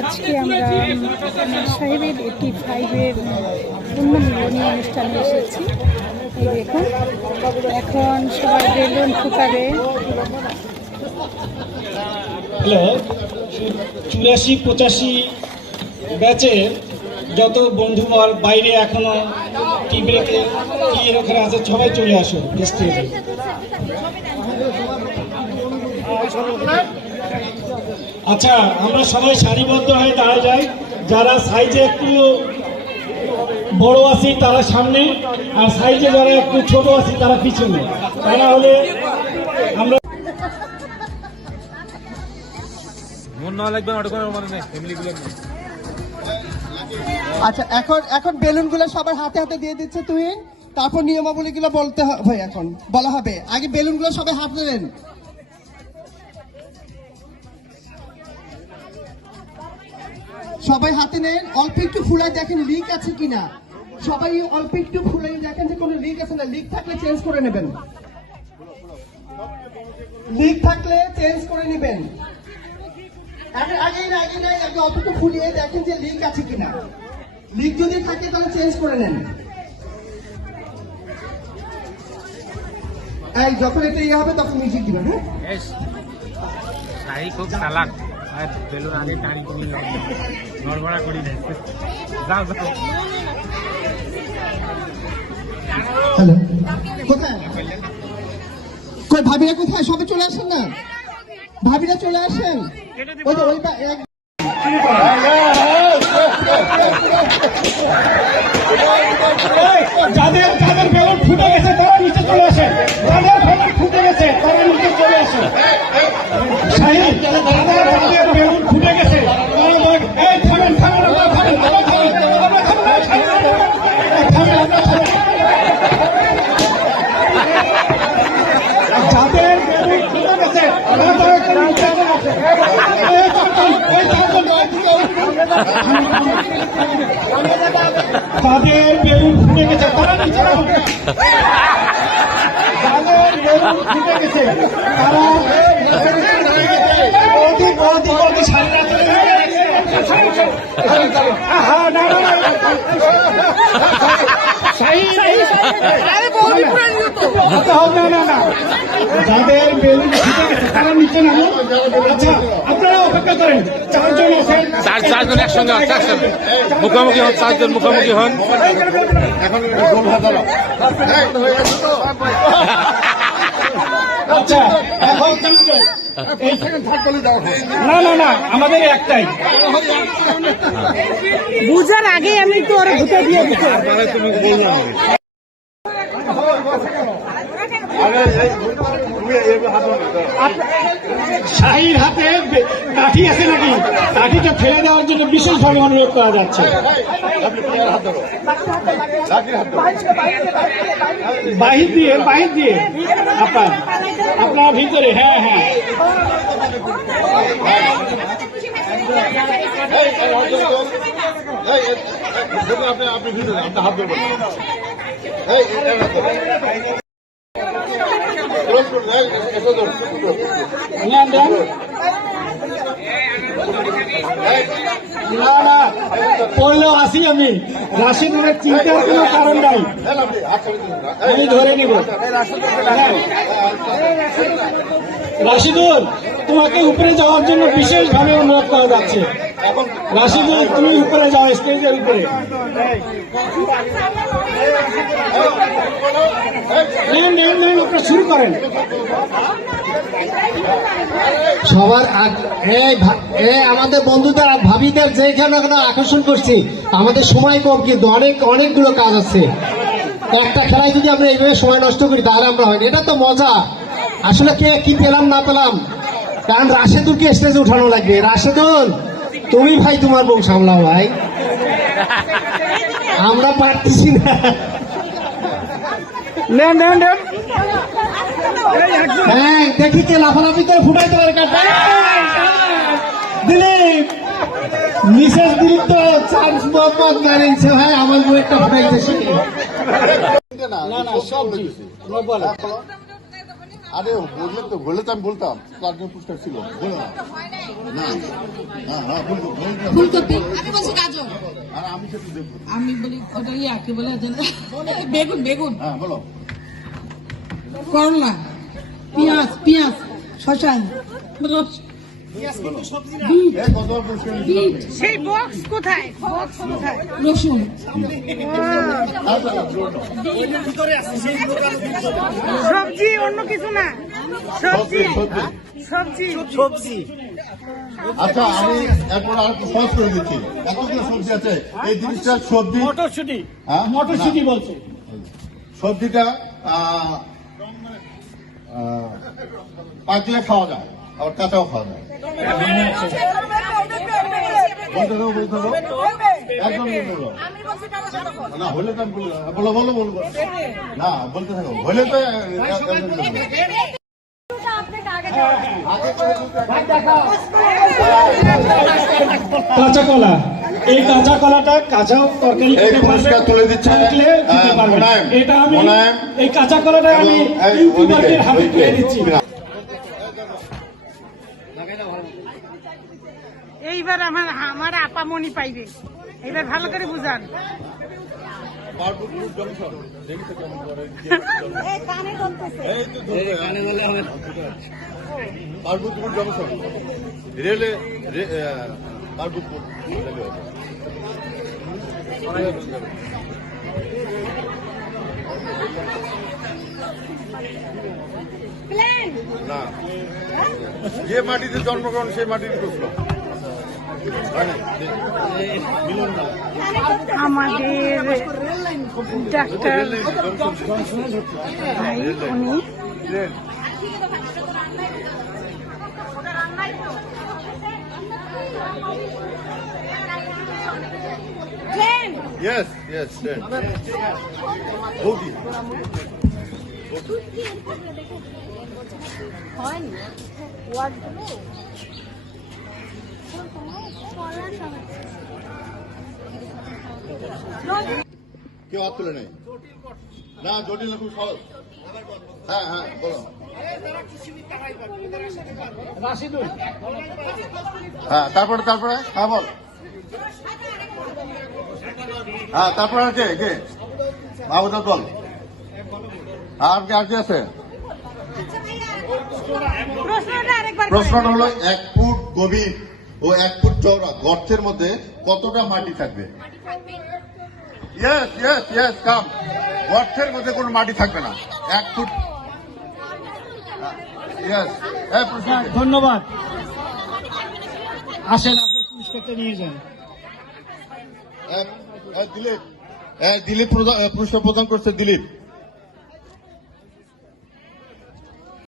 আজকে আমরা সাহেবের এইটি ফাইভের পুণ্যমিলনী অনুষ্ঠানে এসেছি। দেখুন, এখন সবাই বেলুন ফুটাবে। হ্যালো, চুরাশি পঁচাশি ব্যাচের যত বন্ধু আর বাইরে এখনও টি ব্রেকে কি ওখানে আছে, সবাই চলে আসুন, স্টেজে। আচ্ছা আমরা সবাই সারিবদ্ধ হয়ে দাঁড়ায় যাই। যারা সাইজে একটু বড় আছি তারা সামনে আর সাইজে যারা একটু ছোট আছি তারা পিছনে। তা না হলে আমরা মন মানে আচ্ছা এখন এখন বেলুনগুলো সবার হাতে হাতে দিয়ে দিচ্ছে তুই তারপর নিয়মাবলীগুলো বলতে হবে এখন বলা হবে। আগে বেলুনগুলো সবাই হাতে দেন সবাই হাতে নেন, অল্প একটু ফুলাই দেখেন লিক আছে কিনা। সবাই অল্প একটু ফুলাই দেখেন যে কোনো লিক আছে না। লিক থাকলে চেঞ্জ করে নেবেন। লিক থাকলে চেঞ্জ করে নেবেন। আগে আগে আগে না আগে অতটুকু ফুলিয়ে দেখেন যে লিক আছে কিনা। লিক যদি থাকে তাহলে চেঞ্জ করে নেন। এই, যখন এটা ইয়ে হবে তখন মিউজিক দিবেন হ্যাঁ? খুব আর বেলুন আগে করি করি না যাও যাও। হ্যালো কোথায়? কই ভাবিরা কোথায়? সবে চলে আসেন না? ভাবিরা চলে আসেন। ওই যে গেছে তারা নিচে তাদের বেলুন সারি যাদের তারা নিচে নামো আচ্ছা আপনারা অপেক্ষা করেন চারজন চার চারজন একসঙ্গে মুখোমুখি হন, চারজন মুখোমুখি হন আচ্ছা এখন। না না না আমাদের একটাই। বুঝার আগে আমি তো ওরা ঘুটে দিয়ে দিতে। বিশেষভাবে অনুরোধ করা যাচ্ছে বাহির দিয়ে বাহির দিয়ে আপনার আপনার ভিতরে হ্যাঁ হ্যাঁ নেন, নেন। না না পড়লেও আসি আমি। রাশিদুরের চিন্তার কোনো কারণ নাই। আমি ধরে নিব। রাশিদুল, তোমাকে উপরে যাওয়ার জন্য বিশেষভাবে অনুরোধ করা যাচ্ছে। রাশিদুল, তুমি উপরে যাও, স্টেজের উপরে নেন নেন নেন আপনারা শুরু করেন। সবার আমাদের বন্ধুদের ভাবিদের যেখানে আকর্ষণ করছি, আমাদের সময় কম কিন্তু অনেক, অনেকগুলো কাজ আছে। একটা খেলায় যদি আমরা এইভাবে সময় নষ্ট করি, তাহলে আমরা হয়নি এটা তো মজা। আসলে কে কি পেলাম, না পেলাম? কারণ রাশেদুলকে স্টেজে উঠানো লাগবে। রাশেদুল তুমি ভাই তোমার বউ সামলাও ভাই। আমরা পারতেছি না। নেন নেন নেন। হ্যাঁ দেখি কে লাফালাফি করে ফুটাইতে পারে কাটা দিলীপ মিসেস দিলীপ তো চান্স মোহাম্মদ গাড়িছে। ভাই আমার বইটা ফুটাইতেছে না না সব আরে বললে তো বললে তো আমি বলতাম চারজন পুরস্কার ছিল। বলো না। আমি বলি ওটা ইয়া কি বলে বেগুন বেগুন। হ্যাঁ বলো। করলা পেঁয়াজ পেঁয়াজ শশা রস বিট এই কতবার পুরস্কার নিয়েছিল বিট সেই বক্স কোথায়? বক্স কোথায়? রসুন। সবজি অন্য কিছু না? সবজি। সবজি। সবজি। সবজি আচ্ছা আমি এরপর আর একটু সহজ করে দিচ্ছি। এতগুলো সবজি আছে এই জিনিসটা সবজি মটরশুটি। হ্যাঁ? মটরশুটি বলছে। সবজিটা পাকলে খাওয়া যায়। আবার কাঁচাও খাওয়া যায়। না হলে তো আমি বলব না। বলো বলো বলব না বলতে থাকো। হলে তো। কাঁচা কলা এই কাঁচা কলাটা কাঁচাও তরকারি পুরস্কার তুলে দিচ্ছে। মোনায়েম, এটা আমি এই কাঁচা কলাটা আমি এই হাতে তুলে দিচ্ছি এইবার আমার আমার আপা আপামনি পাইবে। এবার ভালো করে বুঝান। এই পার্বতীপুর জংশন রেলে পার্বতীপুর। না যে মাটিতে জন্মগ্রহণ সেই মাটির প্রশ্ন। আমাদের ডাক্তার ভাই উনি। ট্রেন ইয়েস ইয়েস ট্রেন বৌদি কেউ হাত তুলে নেই না জটিল না খুব সহজ। হ্যাঁ হ্যাঁ বলো। হ্যাঁ তারপরে তারপরে? হ্যাঁ বল। হ্যাঁ তারপরে আর কে কে? মাহবুদার বল। আর কে আর কে আছে? প্রশ্নটা হলো এক ফুট গভীর। ও এক ফুট চওড়া গর্তের মধ্যে কতটা মাটি থাকবে? ইয়েস ইয়েস ইয়েস কাম গর্তের মধ্যে কোনো মাটি থাকবে না। এক ফুট। ইয়েস হ্যাঁ প্রশ্ন ধন্যবাদ। আসেন আপনার পুরস্কারটা নিয়ে যান। দিলীপ দিলীপ পুরস্কার প্রদান করছে দিলীপ